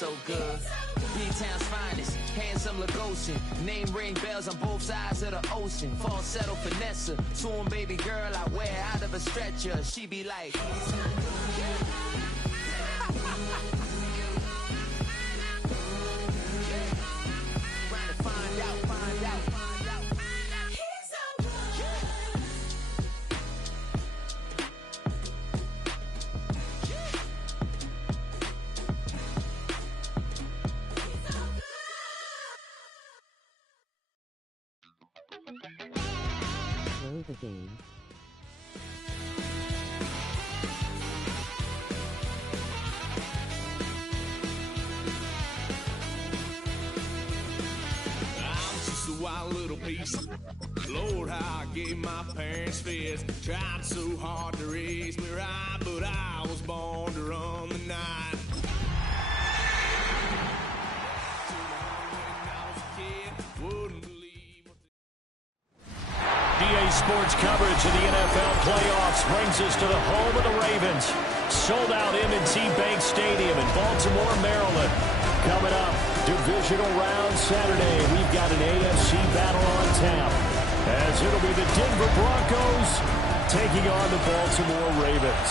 so good. B-Town's finest, handsome Lagosian. Name ring bells on both sides of the ocean. Falsetto finesse, soon baby girl I wear out of a stretcher. She be like, find out. Play the game. Wild little piece. Lord, how I gave my parents fits. Tried so hard to raise me right, but I was born to run the night. EA Sports coverage of the NFL playoffs brings us to the home of the Ravens. Sold out M&T Bank Stadium in Baltimore, Maryland. Coming up, Divisional round Saturday. We've got an AFC battle on tap, as it'll be the Denver Broncos taking on the Baltimore Ravens.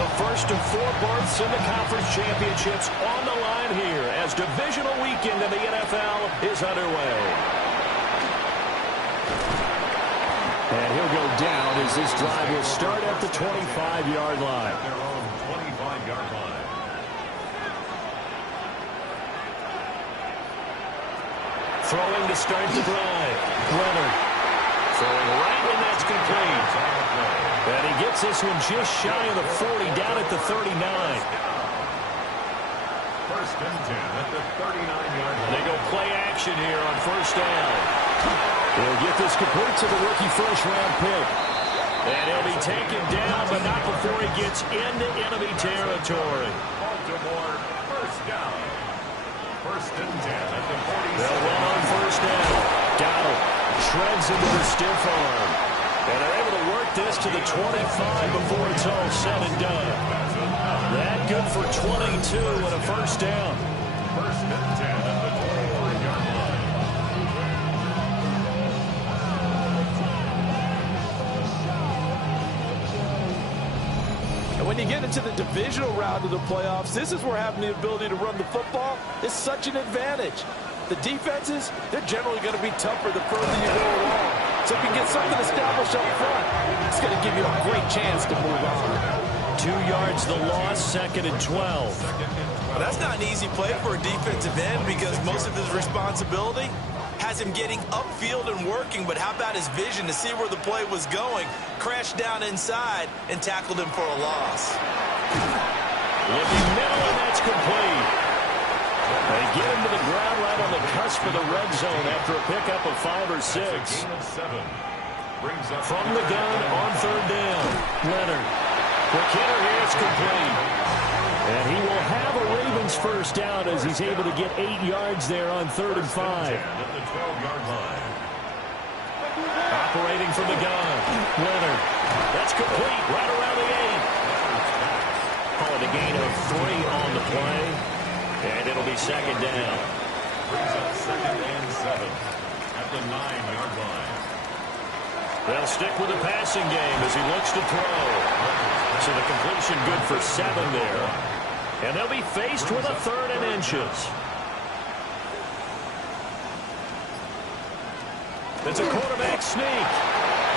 The first of 4 berths in the conference championships on the line here as Divisional weekend in the NFL is underway. And he'll go down as this drive will start at the 25-yard line. Their own 25-yard line. Throwing to start the drive. Leonard throwing right, and that's complete. And he gets this one just shy of the 40, down at the 39. First and 10 at the 39-yard line. They go play action here on first down. He'll get this complete to the rookie first-round pick. And he'll be taken down, but not before he gets into enemy territory. Baltimore, first down. First and 10 at the 40. They'll run on first down. Donald shreds into the stiff arm. And they're able to work this to the 25 before it's all said and done. That good for 22 and a first down. First and 10 at the 25-yard line. And when you get into the divisional round of the playoffs, this is where having the ability to run the football is such an advantage. The defenses, they're generally going to be tougher the further you go along. So if you get something established up front, it's going to give you a great chance to move on. 2 yards the loss, second and 12. Well, that's not an easy play for a defensive end because most of his responsibility has him getting upfield and working, but how about his vision to see where the play was going, crashed down inside, and tackled him for a loss. Looking middle, and that's complete. They get him to the ground right on the cusp of the red zone after a pickup of 5 or 6. From the gun on third down. Leonard. Quick hitter here, it's complete. And he will have a Ravens first down as he's able to get 8 yards there on third and 5. At the 12-yard line. Operating from the gun. Leonard. That's complete right around the 8. Call it a gain of 3 on the play. And it'll be second down. Brings up second and 7 at the 9-yard line. They'll stick with the passing game as he looks to throw. So the completion good for 7 there. And they'll be faced with a third and inches. It's a quarterback sneak.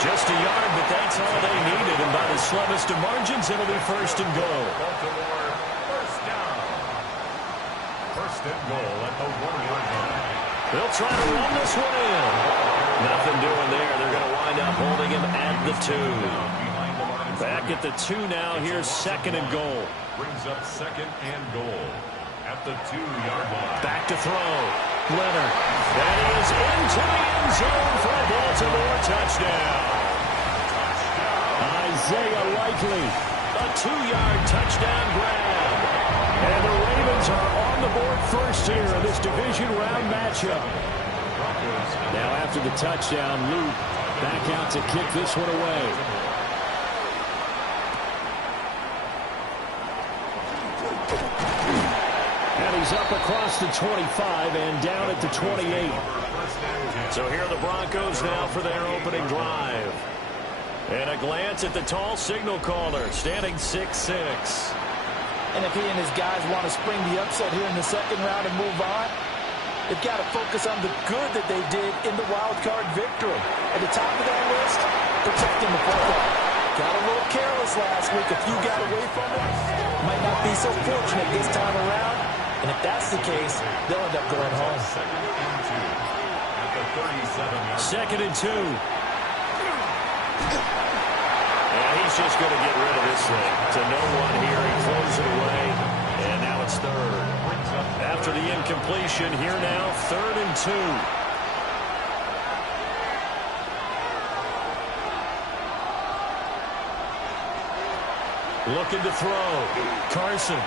Just a yard, but that's all they needed. And by the slimmest of margins, it'll be first and goal. Baltimore, first down. First and goal at the 1-yard line. They'll try to run this one in. Nothing doing there. They're going to wind up holding him at the 2. Back at the 2 now. Here's second and goal. Brings up second and goal at the 2-yard line. Back to throw. Leonard. That is into the end zone for a Baltimore touchdown. Isaiah Likely. A 2-yard touchdown grab. And the Ravens are on the board first here in this division round matchup. Now after the touchdown, Luke back out to kick this one away. And he's up across the 25 and down at the 28. So here are the Broncos now for their opening drive. And a glance at the tall signal caller, standing 6'6". And if he and his guys want to spring the upset here in the second round and move on, they've got to focus on the good that they did in the wild card victory. At the top of that list, protecting the football. Got a little careless last week. A few got away from it. Might not be so fortunate this time around. And if that's the case, they'll end up going home. Second and 2. And he's just going to get rid of this thing. To no one here. He throws it away. And now it's third. After the incompletion, here now, 3rd and 2. Looking to throw. Carson.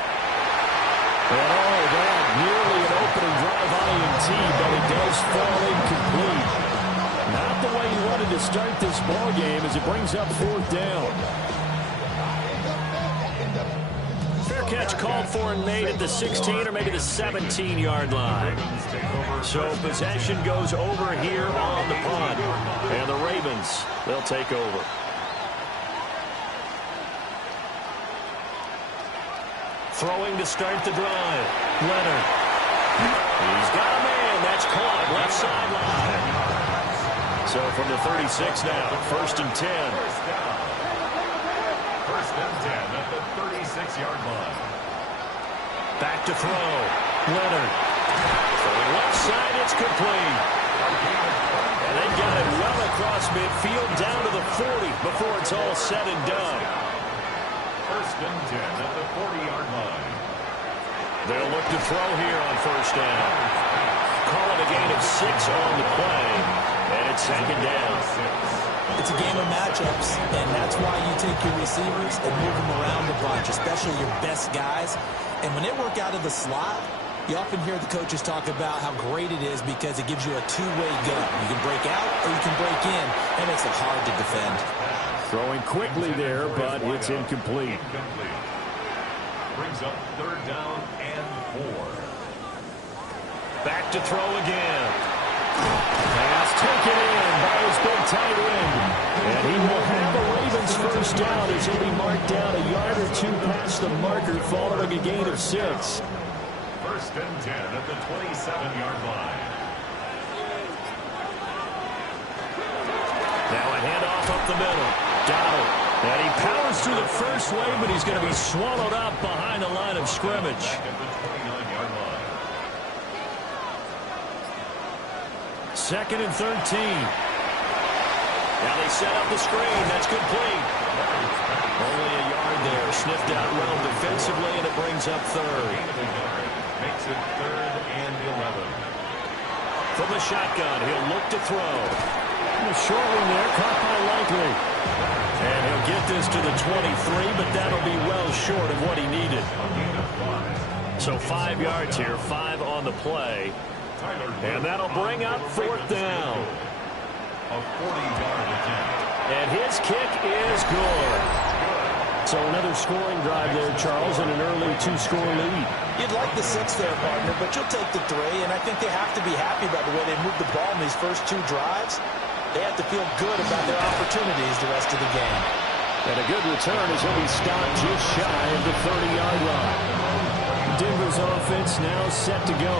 And all that, nearly an opening drive INT, but it does fall incomplete. Not the way he wanted to start this ball game as it brings up 4th down. Fair catch called for and made at the 16 or maybe the 17-yard line. So possession goes over here on the punt. And the Ravens, they'll take over. Throwing to start the drive. Leonard. He's got a man. That's caught. Left sideline. So from the 36 now, 1st and 10. First and 10 at the 36-yard line. Back to throw. Leonard. Throwing left side. It's complete. And they got it well across midfield down to the 40 before it's all said and done. First and 10 at the 40-yard line. They'll look to throw here on 1st down. Call it a gain of 6 on the play. And it's 2nd down. It's a game of matchups, and that's why you take your receivers and move them around a bunch, especially your best guys. And when they work out of the slot, you often hear the coaches talk about how great it is because it gives you a two-way gun. You can break out or you can break in. That makes it hard to defend. Throwing quickly there, but it's incomplete. Brings up 3rd down and 4. Back to throw again. Pass taken in by his big tight end. And he will have the Ravens 1st down as he'll be marked down a yard or 2 past the marker following a gain of 6. 1st and 10 at the 27-yard line. Now a handoff up the middle. Donald. And he powers through the first wave, but he's going to be swallowed up behind the line of scrimmage. Back at the 29-yard line. 2nd and 13. Now they set up the screen. That's complete. Only a yard there. Sniffed out well defensively, and it brings up 3rd. Makes it 3rd and 11. From the shotgun, he'll look to throw. A short one there, caught by Likely. And he'll get this to the 23, but that'll be well short of what he needed. So 5 yards here, 5 on the play. And that'll bring up 4th down. A 40-yard attempt. And his kick is good. So another scoring drive there, Charles, and an early 2-score lead. You'd like the 6 there, partner, but you'll take the 3, and I think they have to be happy about the way they moved the ball in these first 2 drives. They have to feel good about their opportunities the rest of the game. And a good return as he'll be stopped just shy of the 30-yard line. Denver's offense now set to go.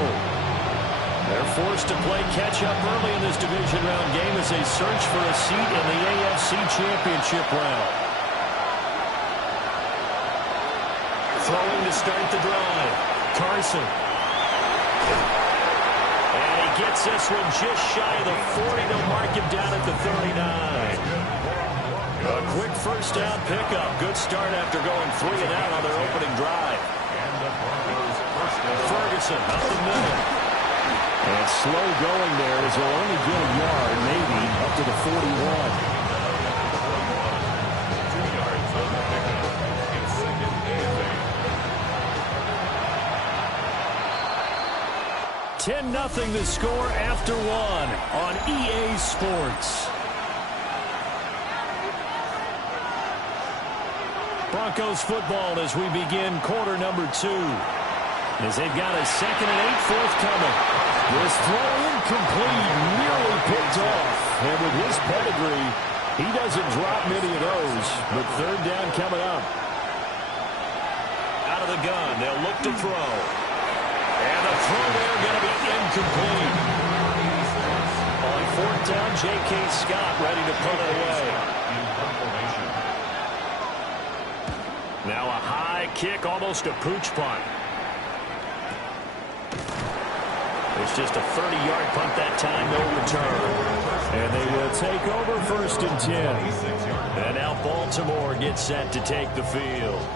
They're forced to play catch-up early in this division round game as they search for a seat in the AFC Championship round. Throwing to start the drive. Carson. And he gets this one just shy of the 40. They'll mark him down at the 39. A quick 1st down pickup. Good start after going 3 and out on their opening drive. And the Broncos' 1st down. Ferguson up the middle. And slow going there as he'll only get a yard, maybe up to the 41. 2 yards on the pickup. It's 2nd and 8. 10-0 the score after one on EA Sports. Broncos football as we begin quarter number 2. As they've got a 2nd and 8 forthcoming. This throw incomplete, nearly picked off. And with his pedigree, he doesn't drop many of those. But 3rd down coming up. Out of the gun, they'll look to throw. And the throw there going to be incomplete. On 4th down, J.K. Scott ready to put it away. Now a high kick, almost a pooch punt. It's just a 30-yard punt that time, no return. And they will take over 1st and 10. And now Baltimore gets set to take the field.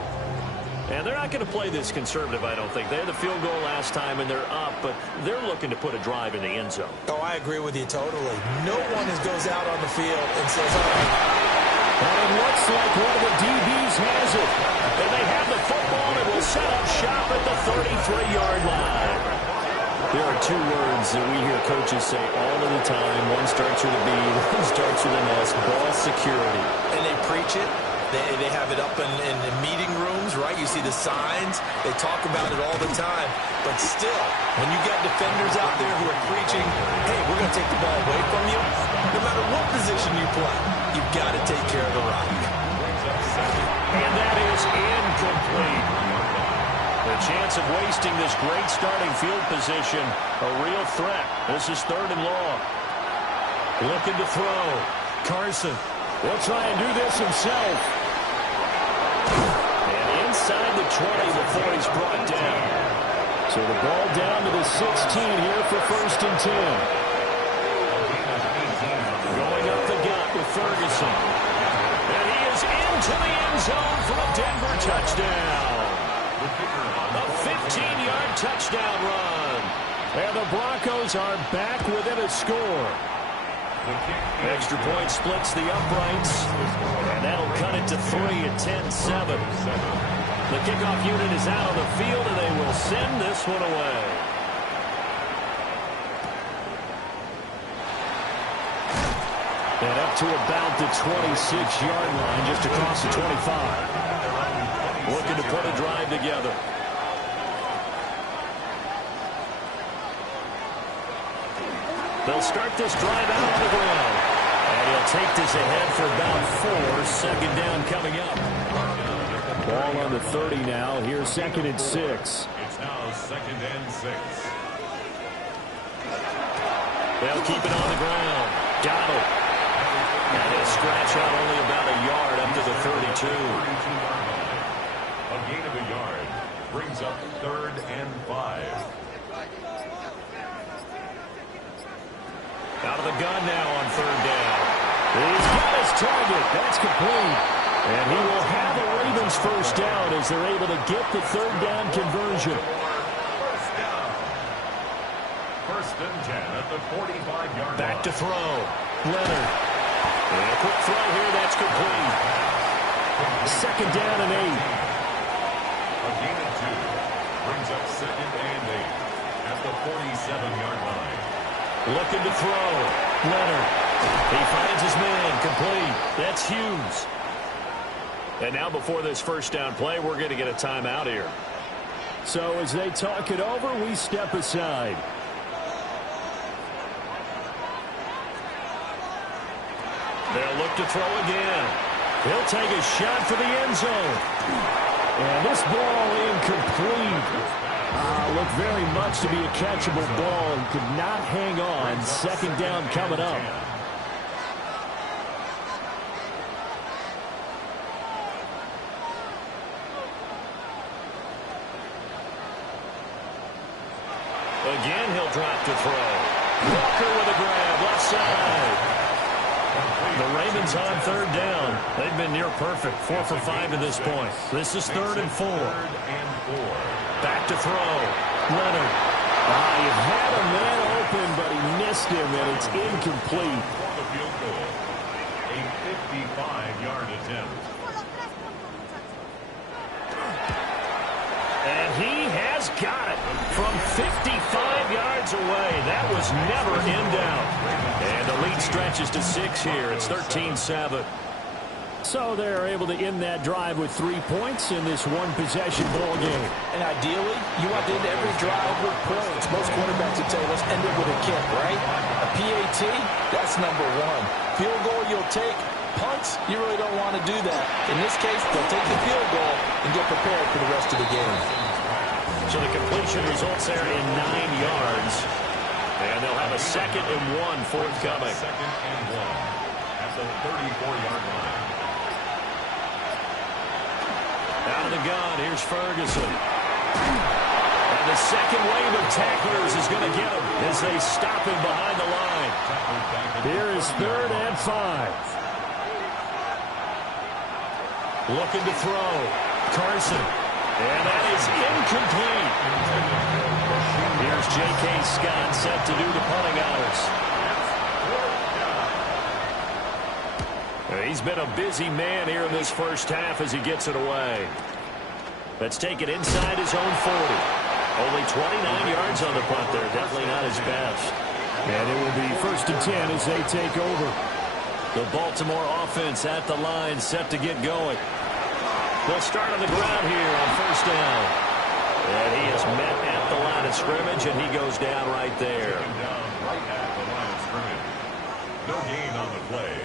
And they're not going to play this conservative, I don't think. They had the field goal last time, and they're up, but they're looking to put a drive in the end zone. Oh, I agree with you totally. No one goes out on the field and says, all right. And it looks like one of the DBs has it. And they have the football and will set up shop at the 33-yard line. There are 2 words that we hear coaches say all of the time. One starts with a B, one starts with an S, ball security. And they preach it. They have it up in meeting rooms, right? You see the signs. They talk about it all the time. But still, when you got defenders out there who are preaching, hey, we're going to take the ball away from you, no matter what position you play, you've got to take care of the rock. And that is incomplete. The chance of wasting this great starting field position, a real threat. This is 3rd and long. Looking to throw. Carson will try and do this himself. And inside the 20 before he's brought down. So the ball down to the 16 here for 1st and 10. Going up the gut with Ferguson. And he is into the end zone for a Denver touchdown. A 15-yard touchdown run. And the Broncos are back within a score. Extra point splits the uprights. And that'll cut it to 3 at 10-7. The kickoff unit is out on the field, and they will send this one away. And up to about the 26-yard line, just across the 25. Looking to put a drive together. They'll start this drive out on the ground. And he'll take this ahead for about 4. 2nd down coming up. Ball on the 30 now. Here's 2nd and 6. It's now 2nd and 6. They'll keep it on the ground. Got it. And he'll scratch out only about a yard up to the 32. A gain of a yard brings up 3rd and 5. Out of the gun now on 3rd down. He's got his target. That's complete. And he will have the Ravens 1st down as they're able to get the 3rd down conversion. 1st down. 1st and 10 at the 45-yard line. Back to throw. Leonard. And a quick throw here. That's complete. 2nd down and 8. A gain of 2 brings up 2nd and 8 at the 47-yard line. Looking to throw. Leonard. He finds his man. Complete. That's Hughes. And now before this 1st down play, we're going to get a timeout here. So as they talk it over, we step aside. They'll look to throw again. He'll take a shot for the end zone. And this ball incomplete. Looked very much to be a catchable ball and could not hang on. 2nd down coming up. Again, he'll drop to throw. Walker with a grab, left side. The Ravens on 3rd down. They've been near perfect, 4 for 5 to this point. This is 3rd and 4. Back to throw. Leonard. You had a man open, but he missed him, and it's incomplete. A 55-yard attempt. And he has got it from 55 yards away. That was never in doubt. And the lead stretches to 6 here. It's 13-7. So they're able to end that drive with 3 points in this one-possession ball game. And ideally, you want to end every drive with points. Most quarterbacks would say, let's end it with a kick, right? A PAT, that's number one. Field goal you'll take. Punts, you really don't want to do that. In this case, they'll take the field goal and get prepared for the rest of the game. So the completion results there in 9 yards. And they'll have a 2nd and 1 forthcoming. 2nd and 1 at the 34-yard line. Out of the gun, here's Ferguson. And the second wave of tacklers is going to get him as they stop him behind the line. Here is 3rd and 5. Looking to throw. Carson. And that is incomplete. Here's J.K. Scott set to do the punting honors. He's been a busy man here in this first half as he gets it away. Let's take it inside his own 40. Only 29 yards on the punt there. Definitely not his best. And it will be 1st and 10 as they take over. The Baltimore offense at the line set to get going. They'll start on the ground here on 1st down. And he is met at the line of scrimmage, and he goes down right there. Down right at the line of scrimmage. No gain on the play.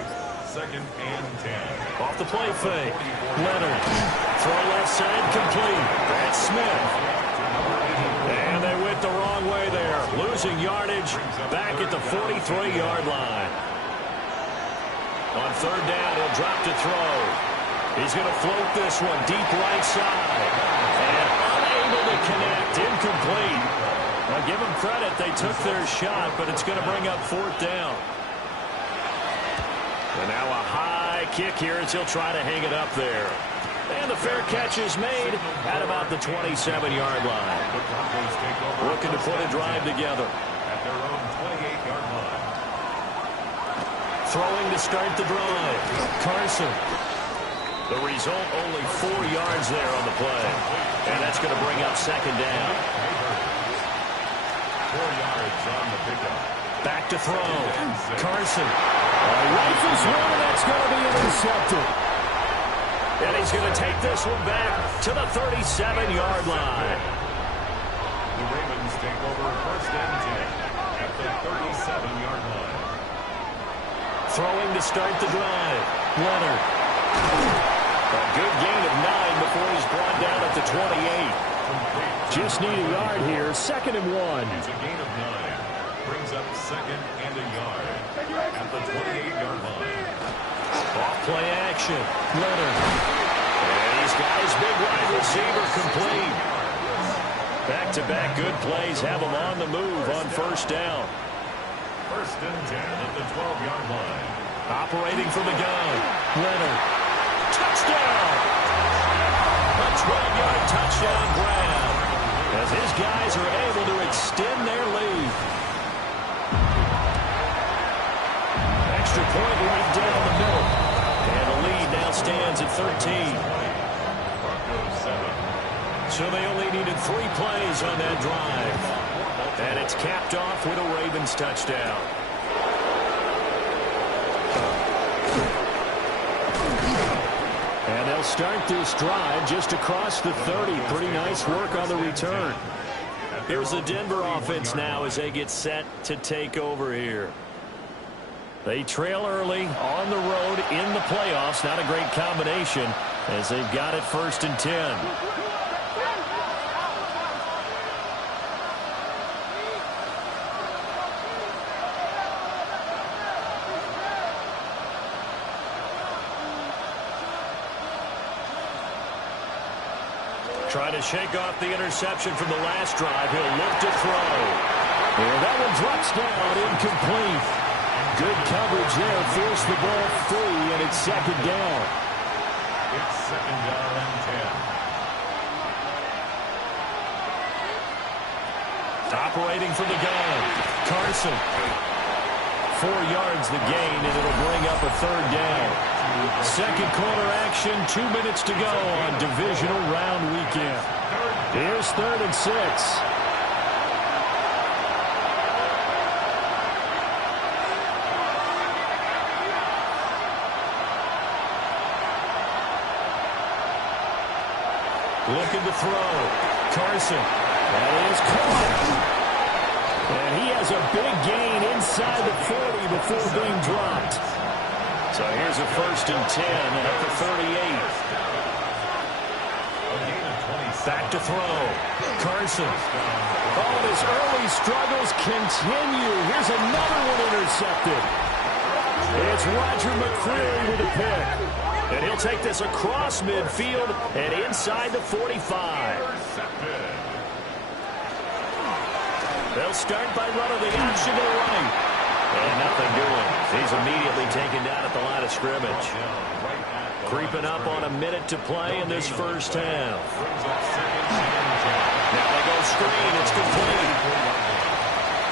2nd and 10. Off the play fake. Leonard. Throw left side complete. That's Smith. And they went the wrong way there. Losing yardage back at the 43-yard line. On 3rd down, he'll drop to throw. He's going to float this one deep right side. And unable to connect. Incomplete. Now give them credit. They took their shot, but it's going to bring up 4th down. And now a high kick here as he'll try to hang it up there. And the fair catch is made at about the 27-yard line. Looking to put a drive together. At their own 28-yard line. Throwing to start the drive. Carson. The result, only 4 yards there on the play. And that's going to bring up 2nd down. 4 yards on the pickup. Back to throw. Carson. Rifles one, and that's going to be intercepted. And he's going to take this one back to the 37-yard line. The Ravens take over 1st and 10 at the 37-yard line. Throwing to start the drive. Leonard. A good gain of 9 before he's brought down at the 28. Just need a yard here. 2nd and 1. It's a gain of 9. Brings up 2nd and a yard at the 28-yard line. Off play action. Leonard. And he's got his big wide receiver complete. Back-to-back good plays have him on the move on 1st down. 1st and 10 at the 12-yard line. Operating from the gun. Leonard. Touchdown! A 12-yard touchdown grab as his guys are able to extend their lead. Extra point right down the middle. And the lead now stands at 13. Broncos 7. So they only needed 3 plays on that drive. And it's capped off with a Ravens touchdown. And they'll start this drive just across the 30. Pretty nice work on the return. Here's the Denver offense now as they get set to take over here. They trail early on the road in the playoffs. Not a great combination as they've got it 1st and 10. Trying to shake off the interception from the last drive. He'll look to throw. And that one drops down, incomplete. Good coverage there. Forced the ball free, and it's 2nd down. It's 2nd down and 10. Operating from the gun. Carson. 4 yards the gain, and it'll bring up a 3rd down. 2nd quarter action, 2 minutes to go on divisional round weekend. Here's 3rd and 6. Looking to throw. Carson. That is caught. And he has a big gain inside the 40 before being dropped. So here's a 1st and 10 at the 38. Back to throw. Carson. Oh, and his early struggles continue. Here's another one intercepted. It's Roger McCreary with a pick. And he'll take this across midfield and inside the 45. They'll start by running the option to the right. And nothing doing. He's immediately taken down at the line of scrimmage. Creeping up on a minute to play in this first half. Now they go screen. It's complete.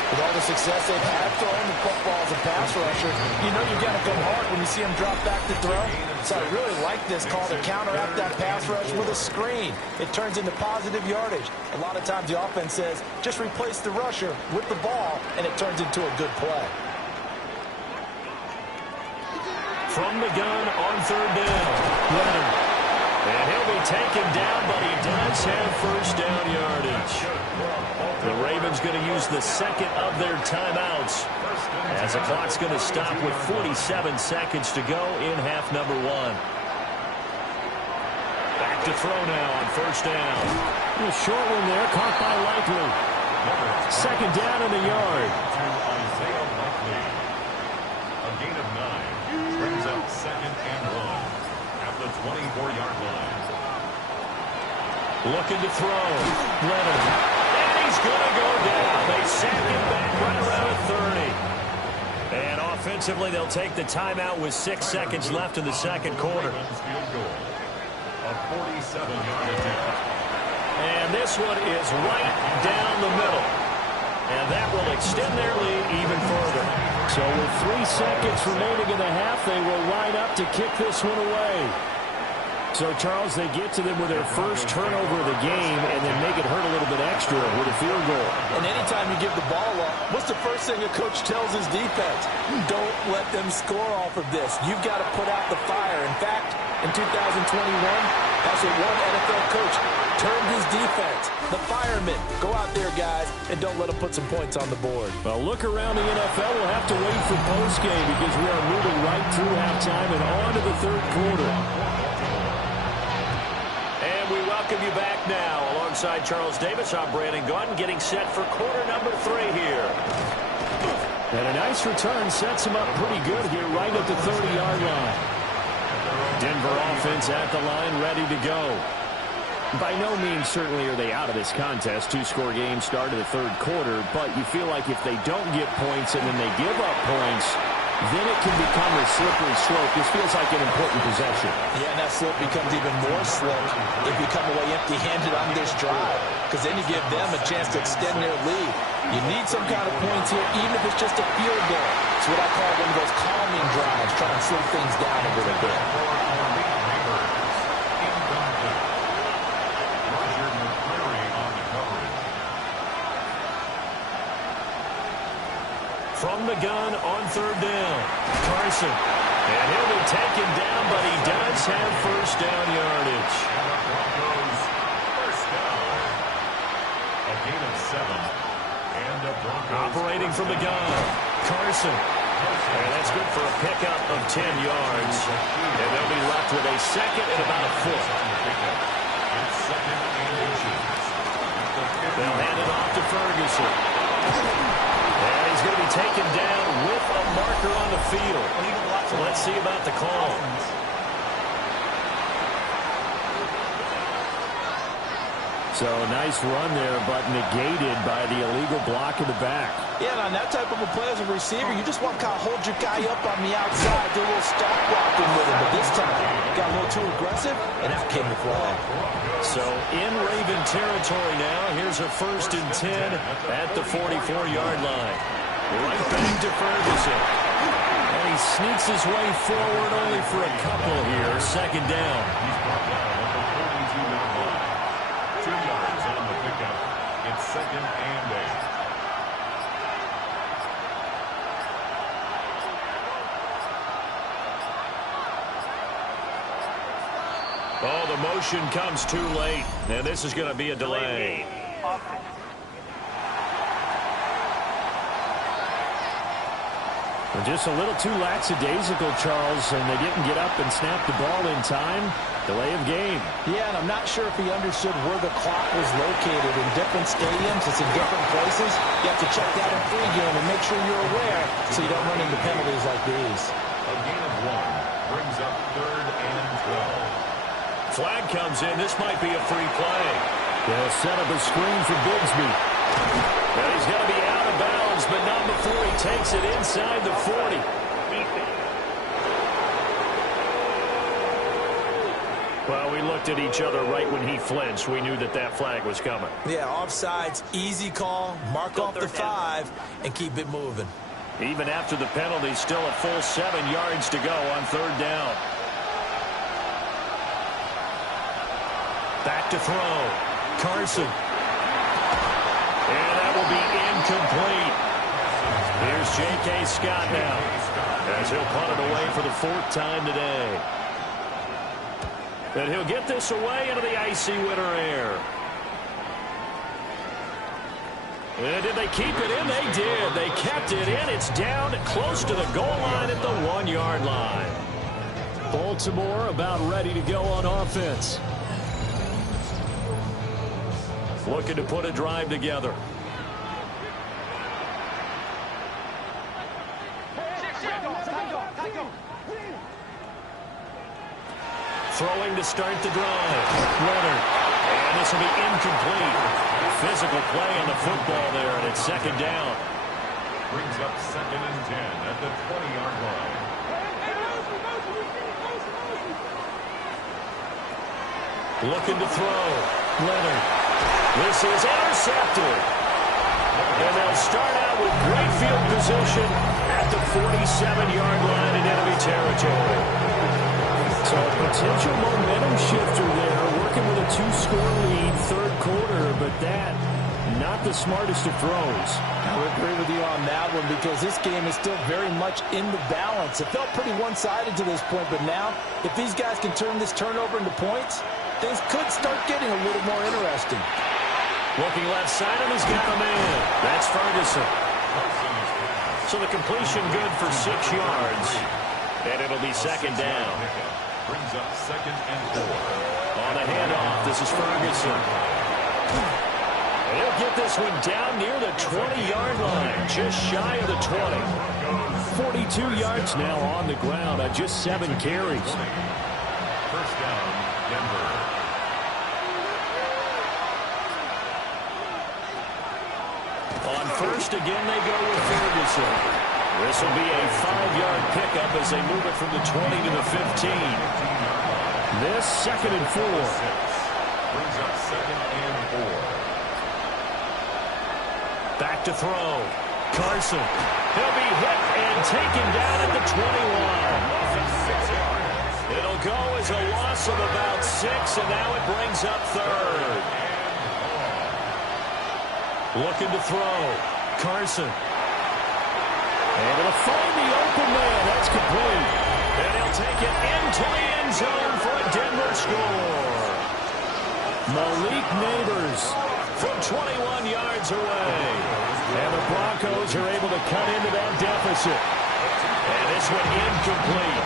With all the success they've had throwing the football as a pass rusher, you know you've got to go hard when you see him drop back to throw. So I really like this call to counteract that pass rush with a screen. It turns into positive yardage. A lot of times the offense says, just replace the rusher with the ball, and it turns into a good play. From the gun on 3rd down. Leonard. And he'll be taken down, but he does have first down yardage. The Ravens going to use the second of their timeouts as the clock's going to stop with 47 seconds to go in half number 1. Back to throw now on 1st down. A short one there, caught by Likely. 2nd down in the yard. A gain of 9 brings up 2nd and 1 at the 24-yard line. Looking to throw. Leonard. He's going to go down. They sack him back right around the 30. And offensively, they'll take the timeout with 6 seconds left in the second quarter. A 47-yard attempt. And this one is right down the middle. And that will extend their lead even further. So with 3 seconds remaining in the half, they will line up to kick this one away. So, Charles, they get to them with their first turnover of the game and then make it hurt a little bit extra with a field goal. And anytime you give the ball up, what's the first thing a coach tells his defense? Don't let them score off of this. You've got to put out the fire. In fact, in 2021, that's what one NFL coach termed his defense. The firemen. Go out there, guys, and don't let them put some points on the board. Well, look around the NFL. We'll have to wait for postgame because we are moving right through halftime and on to the third quarter. We welcome you back now. Alongside Charles Davis, I'm Brandon Gunn, getting set for quarter number 3 here. And a nice return sets him up pretty good here right at the 30-yard line. Denver offense at the line, ready to go. By no means certainly are they out of this contest. 2-score game start of the third quarter, but you feel like if they don't get points and then they give up points, then it can become a slippery slope. This feels like an important possession. Yeah, and that slope becomes even more slope if you come away empty-handed on this drive, because then you give them a chance to extend their lead. You need some kind of points here, even if it's just a field goal. It's what I call one of those calming drives, trying to slow things down a little bit. From the gun on 3rd down. Carson. And he'll be taken down, but he does have first down yardage. Broncos first down. A gain of 7. And the Broncos operating from the gun. Carson. And that's good for a pickup of 10 yards. And they'll be left with a second and about a foot. It's 2nd and inches. They'll hand it off to Ferguson. And he's going to be taken down with a marker on the field. So let's see about the call. So a nice run there, but negated by the illegal block in the back. Yeah, and on that type of a play as a receiver, you just want to kind of hold your guy up on the outside, do a little stop blocking with him. But this time, got a little too aggressive, and out came the flag. So in Raven territory now, here's a 1st and 10 at the 44-yard line. Right back to Ferguson. And he sneaks his way forward only for a couple here. 2nd down. He's brought down at the 42-yard line. 2 yards on the pickup. It's 2nd and 8. Oh, the the motion comes too late, and this is going to be a delay. Just a little too lackadaisical, Charles, and they didn't get up and snap the ball in time. Delay of game. Yeah, and I'm not sure if he understood where the clock was located. In different stadiums, it's in different places. You have to check that in pregame and make sure you're aware so you don't run into penalties like these. A gain of 1 brings up 3rd and 12. Flag comes in. This might be a free play. They'll set up a screen for Bigsby. Well, he's going to be out of bounds, but not before he takes it inside the 40. Well, we looked at each other right when he flinched. We knew that that flag was coming. Yeah, offsides, easy call, mark off the 5, and keep it moving. Even after the penalty, still a full 7 yards to go on 3rd down. Back to throw. Carson. And that will be incomplete. Here's J.K. Scott now, as he'll punt it away for the 4th time today. And he'll get this away into the icy winter air. And did they keep it in? They did. They kept it in. It's down close to the goal line at the 1-yard line. Baltimore about ready to go on offense. Looking to put a drive together. Throwing to start the drive. Leonard. And this will be incomplete. Physical play on the football there, and it's 2nd down. Brings up 2nd and 10 at the 20-yard line. Looking to throw. Leonard. This is intercepted. And they'll start out with great field position at the 47-yard line in enemy territory. So a potential momentum shifter there, working with a 2-score lead, 3rd quarter, but that, not the smartest of throws. I would agree with you on that one because this game is still very much in the balance. It felt pretty one-sided to this point, but now, if these guys can turn this turnover into points, things could start getting a little more interesting. Looking left side, and he's got him in. That's Ferguson. So the completion good for 6 yards, and it'll be 2nd down. Brings up 2nd and 4. On the handoff, this is Ferguson. He'll get this one down near the 20-yard line, just shy of the 20. 42 yards now on the ground on just 7 carries. 1st down, Denver. On 1st, again, they go with Ferguson. This will be a 5-yard pickup as they move it from the 20 to the 15. This 2nd and 4. Brings up 2nd and 4. Back to throw. Carson. He'll be hit and taken down at the 21. It'll go as a loss of about 6, and now it brings up 3rd. Looking to throw. Carson. Able to find the open man. That's complete. And he'll take it into the end zone for a Denver score. Malik Neighbors from 21 yards away. And the Broncos are able to cut into that deficit. And this one incomplete.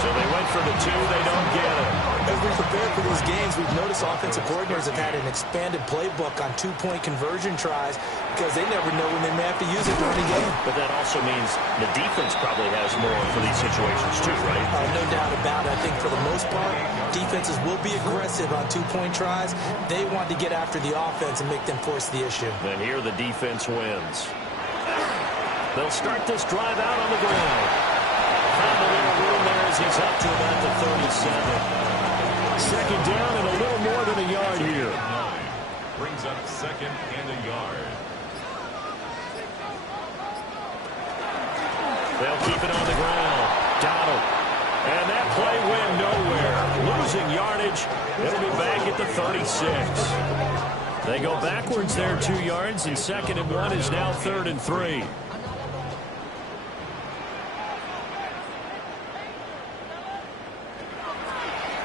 So they went for the 2. They don't get it. As we prepare for these games, we've noticed offensive coordinators have had an expanded playbook on 2-point conversion tries because they never know when they may have to use it during the game. But that also means the defense probably has more for these situations too, right? No doubt about it. I think for the most part, defenses will be aggressive on 2-point tries. They want to get after the offense and make them force the issue. And here the defense wins. They'll start this drive out on the ground. Found a little room there as he's up to about the 37. 2nd down and a little more than a yard here. Brings up 2nd and a yard. They'll keep it on the ground. Donald. And that play went nowhere. Losing yardage. It'll be back at the 36. They go backwards there 2 yards, and 2nd and 1 is now 3rd and 3.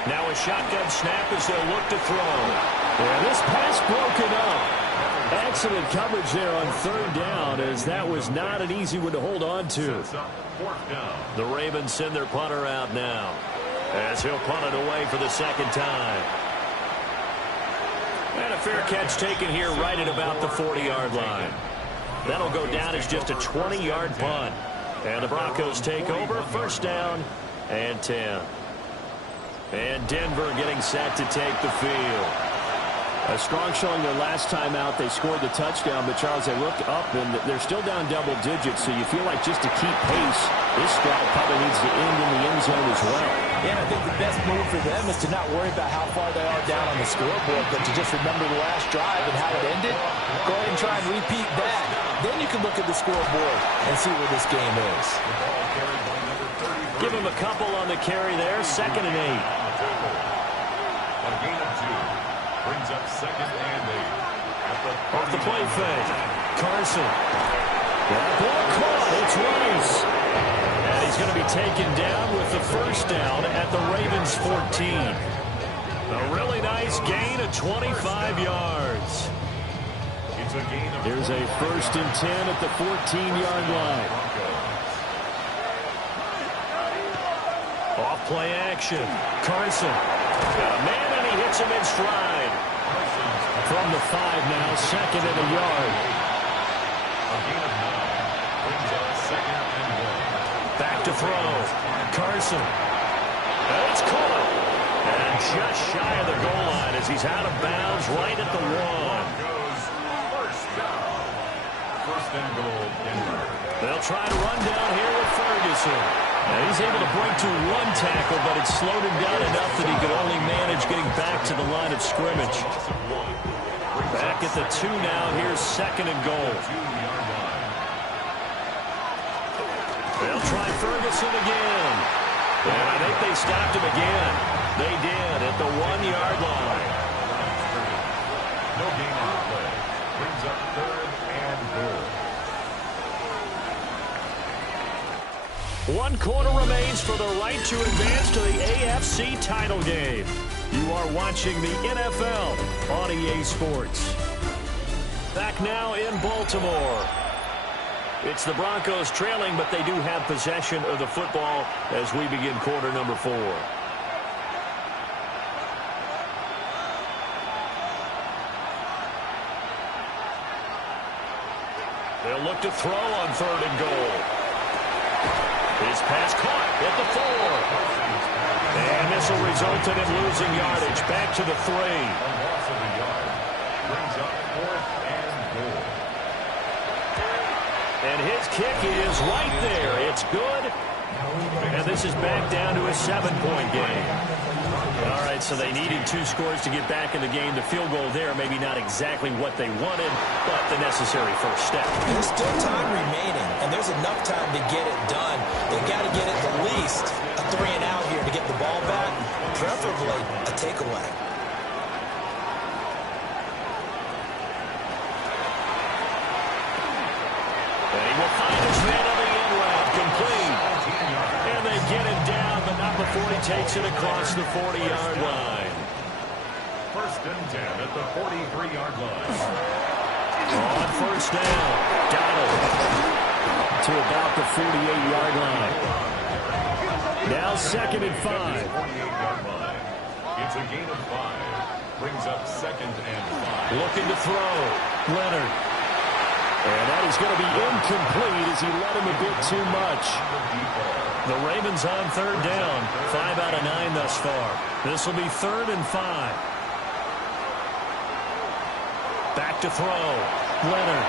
Now a shotgun snap as they'll look to throw. Yeah, this pass broken up. Excellent coverage there on third down, as that was not an easy one to hold on to. The Ravens send their punter out now, as he'll punt it away for the second time. And a fair catch taken here right at about the 40-yard line. That'll go down as just a 20-yard punt. And the Broncos take over, first down and 10. And Denver getting set to take the field. A strong showing their last time out. They scored the touchdown, but Charles, they look up and they're still down double digits, so you feel like just to keep pace, this drive probably needs to end in the end zone as well. Yeah, and I think the best move for them is to not worry about how far they are down on the scoreboard, but to just remember the last drive and how it ended. Go ahead and try and repeat that. Then you can look at the scoreboard and see where this game is. Give him a couple on the carry there, 2nd and 8. A gain of 2. Brings up 2nd and 8. Off the play fake. Carson. That ball caught. It's Rice. And he's going to be taken down with the first down at the Ravens 14. A really nice gain of 25 yards. Here's a 1st and 10 at the 14-yard line. Off play action. Carson. Got a man and he hits him in stride. From the 5 now, 2nd and a yard. Back to throw. Carson. And it's caught. And just shy of the goal line as he's out of bounds right at the 1. First and goal, Denver. They'll try to run down here with Ferguson. And he's able to break to 1 tackle, but it slowed him down enough that he could only manage getting back to the line of scrimmage. Back at the 2 now. Here's 2nd and goal. They'll try Ferguson again. And I think they stopped him again. They did at the 1-yard line. No gain on the play. Brings up 3rd and goal. 1 quarter remains for the right to advance to the AFC title game. You are watching the NFL on EA Sports. Back now in Baltimore. It's the Broncos trailing, but they do have possession of the football as we begin quarter number 4. They'll look to throw on 3rd and goal. His pass caught at the 4. And this will result in him losing yardage. Back to the 3. A loss of a yard. Brings up 4th and goal. And his kick is right there. It's good. And this is back down to a 7-point game. All right, so they needed 2 scores to get back in the game. The field goal there, maybe not exactly what they wanted, but the necessary first step. There's still time remaining, and there's enough time to get it done. They've got to get at the least a 3 and out here to get the ball back, preferably a takeaway. And he will find his man on the end route, complete. And they get him down, but not before he takes it across the 40-yard line. 1st and 10 at the 43-yard line. On first down, Donald to about the 48-yard line. Now 2nd and 5. 48-yard line. It's a gain of 5. Brings up 2nd and 5. Looking to throw. Leonard. And that is going to be incomplete as he led him a bit too much. The Ravens on 3rd down. 5 out of 9 thus far. This will be 3rd and 5. Back to throw. Leonard.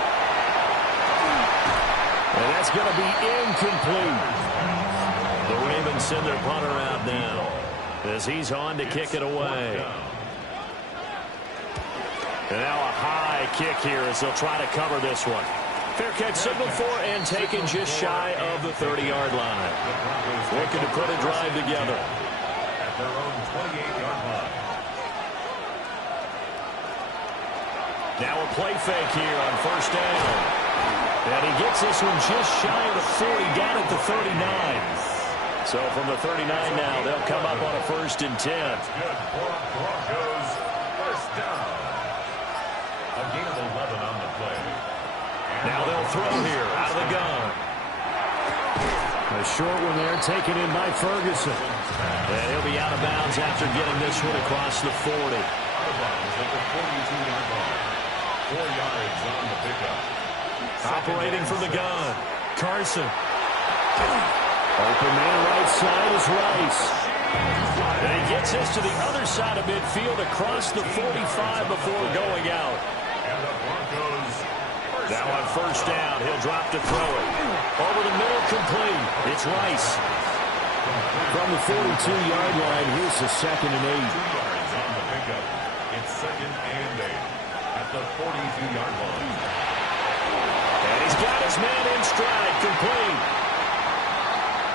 And that's going to be incomplete. The Ravens send their punter out now as he's on to kick it away. And now a high kick here as they'll try to cover this one. Fair catch signaled for and taken just shy of the 30-yard line. Looking to put a drive together. At their own 28-yard line. Now a play fake here on first down. And he gets this one just shy of the 40, down at the 39. So from the 39 now, they'll come up on a 1st and 10. That's good for Broncos. First down. A gain of 11 on the play. Now they'll throw here out of the gun. A short one there taken in by Ferguson. And he'll be out of bounds after getting this one across the 40. Out of bounds at the 42-yard line. 4 yards on the pickup. Operating from the gun, Carson. Open man right side is Rice. And he gets this to the other side of midfield across the 45 before going out. And the Broncos. Now on 1st down, he'll drop to throw it. Over the middle, complete. It's Rice. From the 42-yard line, here's the 2nd and 8. 2 yards on the pickup. It's 2nd and 8 at the 42-yard line. And he's got his man in stride, complete.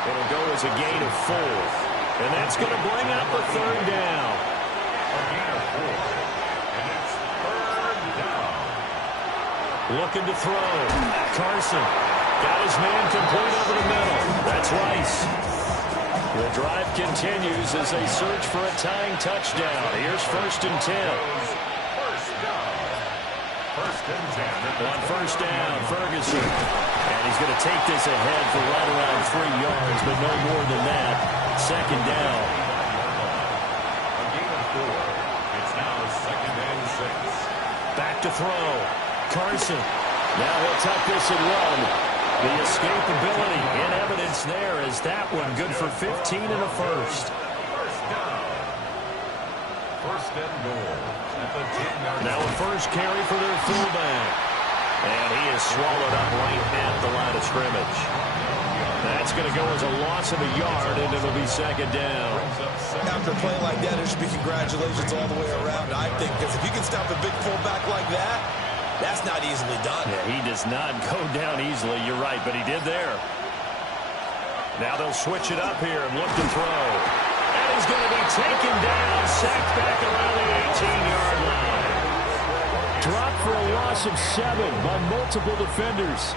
It'll go as a gain of 4. And that's going to bring up a 3rd down. A gain of 4. And it's 3rd down. Looking to throw. Carson got his man complete over the middle. That's Rice. The drive continues as they search for a tying touchdown. Here's 1st and 10. First down. 1st and 10. On 1st down, Ferguson. And he's going to take this ahead for right around 3 yards, but no more than that. 2nd down. A gain of 4. It's now 2nd and 6. Back to throw. Carson. Now he'll tuck this and run. The escapability in evidence there is that one good for 15 and a 1st. First down. 1st and goal at the 10-yard line. Now a 1st carry for their fullback. And he is swallowed up right at the line of scrimmage. That's going to go as a loss of a yard, and it'll be 2nd down. After a play like that, there should be congratulations all the way around, I think, because if you can stop a big fullback like that, that's not easily done. Yeah, he does not go down easily, you're right, but he did there. Now they'll switch it up here and look to throw. And he's going to be taken down, sacked back around the 18-yard line. Dropped for a loss of 7 by multiple defenders.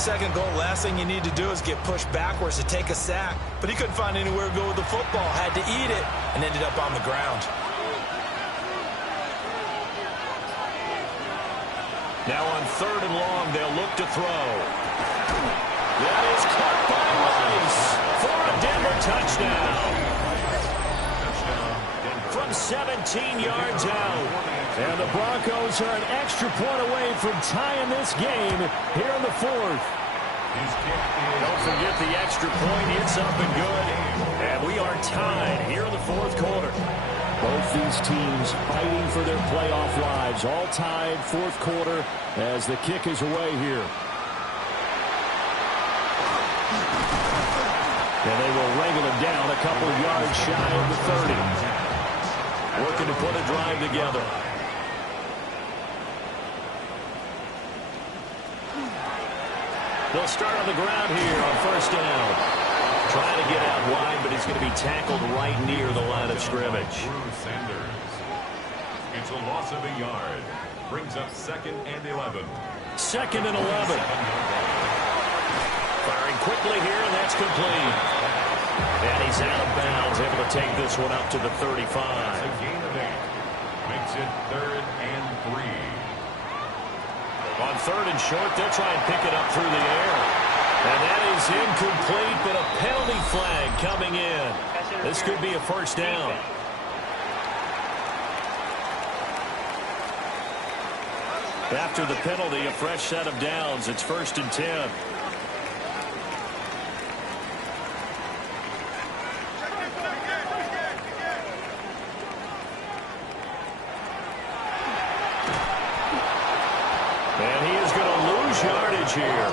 2nd goal, last thing you need to do is get pushed backwards to take a sack. But he couldn't find anywhere to go with the football, had to eat it, and ended up on the ground. Now on 3rd and long, they'll look to throw. That is caught by Rice for a Denver touchdown. From 17 yards out. And the Broncos are an extra point away from tying this game here in the 4th. Don't forget the extra point. It's up and good. And we are tied here in the 4th quarter. Both these teams fighting for their playoff lives. All tied 4th quarter as the kick is away here. And they will wrangle it down a couple yards shy of the 30. Working to put a drive together. They'll start on the ground here on 1st down. Trying to get out wide, but he's going to be tackled right near the line of scrimmage. Sanders. It's a loss of a yard. Brings up 2nd and 11. 2nd and 11. Firing quickly here, and that's complete. And he's out of bounds, able to take this one up to the 35. That's a gain of 8. Makes it 3rd and 3. On 3rd and short, they'll try and pick it up through the air. And that is incomplete, but a penalty flag coming in. This could be a 1st down. After the penalty, a fresh set of downs. It's 1st and 10. And he is going to lose yardage here.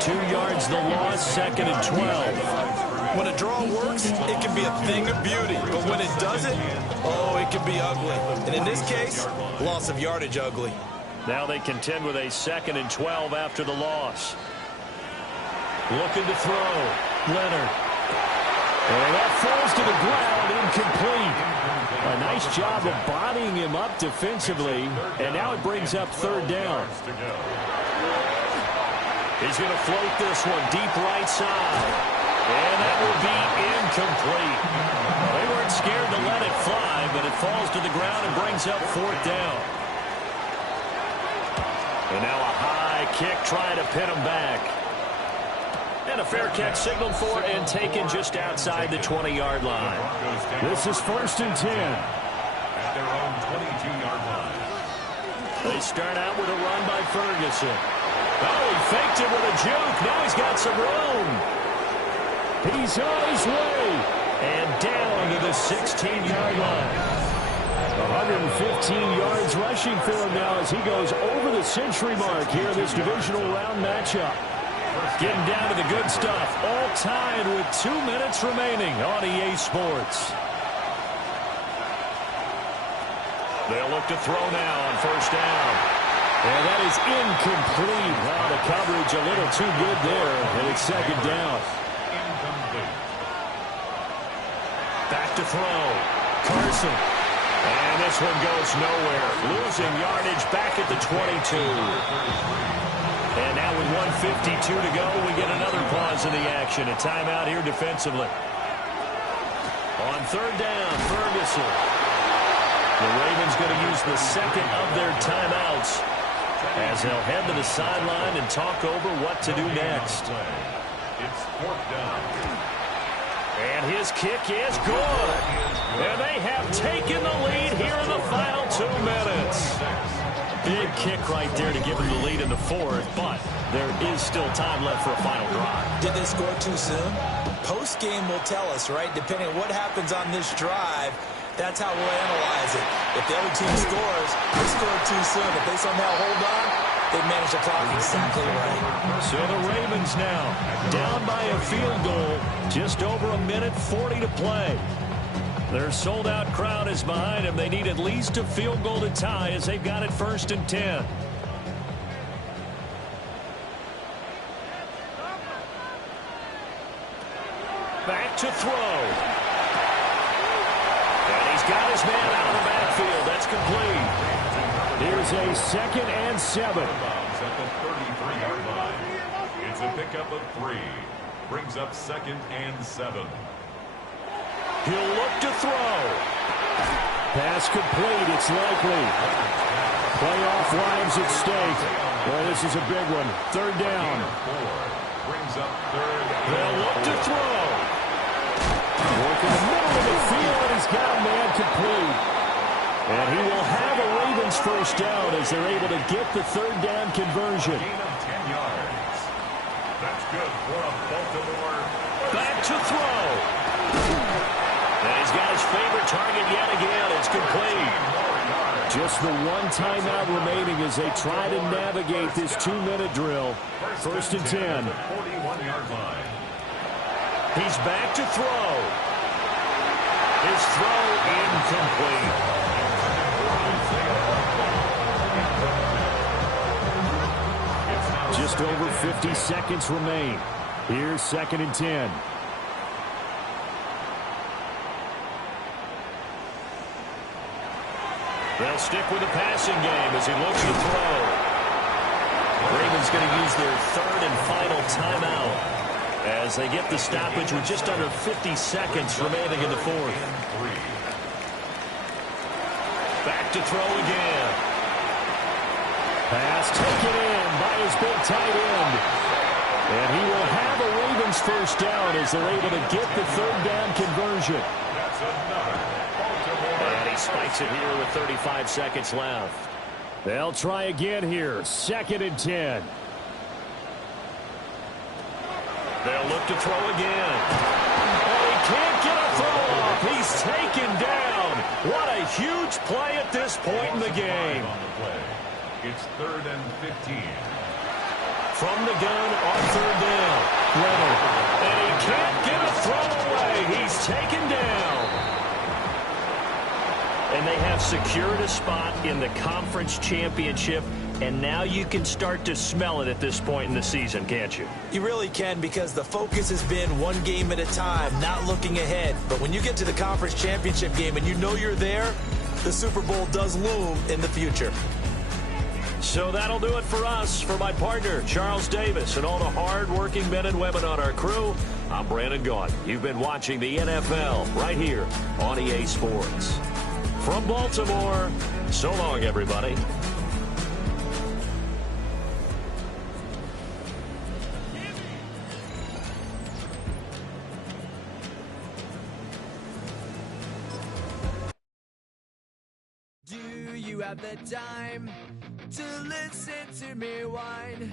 2 yards the loss, 2nd and 12. When a draw works, it can be a thing of beauty. But when it doesn't, oh, it can be ugly. And in this case, loss of yardage ugly. Now they contend with a 2nd and 12 after the loss. Looking to throw. Leonard. And that falls to the ground, incomplete. A nice job of bodying him up defensively, and now it brings up 3rd down. He's going to float this one deep right side. And that will be incomplete. They weren't scared to let it fly, but it falls to the ground and brings up 4th down. And now a high kick trying to pin him back. And a fair catch signaled for and taken just outside the 20-yard line. This is 1st and 10. At their own 22-yard line. They start out with a run by Ferguson. Oh, he faked it with a juke. Now he's got some room. He's on his way. And down to the 16-yard line. 115 yards rushing for him now as he goes over the century mark here in this divisional round matchup. Getting down to the good stuff. All tied with 2 minutes remaining on EA Sports. They'll look to throw now on 1st down. And that is incomplete. Wow, the coverage a little too good there. And it's 2nd down. Incomplete. Back to throw. Carson. And this one goes nowhere. Losing yardage back at the 22. And now with 1:52 to go, we get another pause in the action. A timeout here defensively. On 3rd down, Ferguson. The Ravens going to use the 2nd of their timeouts as they'll head to the sideline and talk over what to do next. It's 4th down. And his kick is good. And they have taken the lead here in the final 2 minutes. Big kick right there to give them the lead in the 4th, but there is still time left for a final drive. Did they score too soon? Post-game will tell us, right? Depending on what happens on this drive, that's how we'll analyze it. If the other team scores, they scored too soon. If they somehow hold on, they manage the clock exactly right. So the Ravens now down by a field goal, just over 1:40 to play. Their sold-out crowd is behind them. They need at least a field goal to tie as they've got it 1st and 10. Back to throw. And he's got his man out of the backfield. That's complete. Here's a 2nd and 7. At the 33-yard line. It's a pickup of 3. Brings up 2nd and 7. He'll look to throw. Pass complete. It's likely. Playoff lives at stake. Boy, this is a big one. 3rd down. 4. Brings up 3rd. They'll look to throw. Work in the middle of the field, and he's got a man complete. And he will have a Ravens 1st down as they're able to get the 3rd down conversion. Gain of 10 yards. That's good for a Baltimore. Back to throw. And he's got his favorite target yet again. It's complete. Just the one timeout remaining as they try to navigate this 2-minute drill. 1st and 10. 41-yard line. He's back to throw. His throw incomplete. Just over 50 seconds remain. Here's 2nd and 10. They'll stick with the passing game as he looks to throw. Ravens going to use their 3rd and final timeout as they get the stoppage with just under 50 seconds remaining in the 4th. Back to throw again. Pass taken in by his big tight end. And he will have a Ravens 1st down as they're able to get the 3rd down conversion. That's another. And he spikes it here with 35 seconds left. They'll try again here. 2nd and 10. They'll look to throw again. Oh, he can't get a throw off. He's taken down. What a huge play at this point in the game. It's 3rd and 15. From the gun on 3rd down. Leonard. And he can't get a throw away. He's taken down. And they have secured a spot in the conference championship. And now you can start to smell it at this point in the season, can't you? You really can, because the focus has been one game at a time, not looking ahead. But when you get to the conference championship game and you know you're there, the Super Bowl does loom in the future. So that'll do it for us. For my partner, Charles Davis, and all the hard-working men and women on our crew, I'm Brandon Gaudin. You've been watching the NFL right here on EA Sports. From Baltimore, so long, everybody. Do you have the time to listen to me whine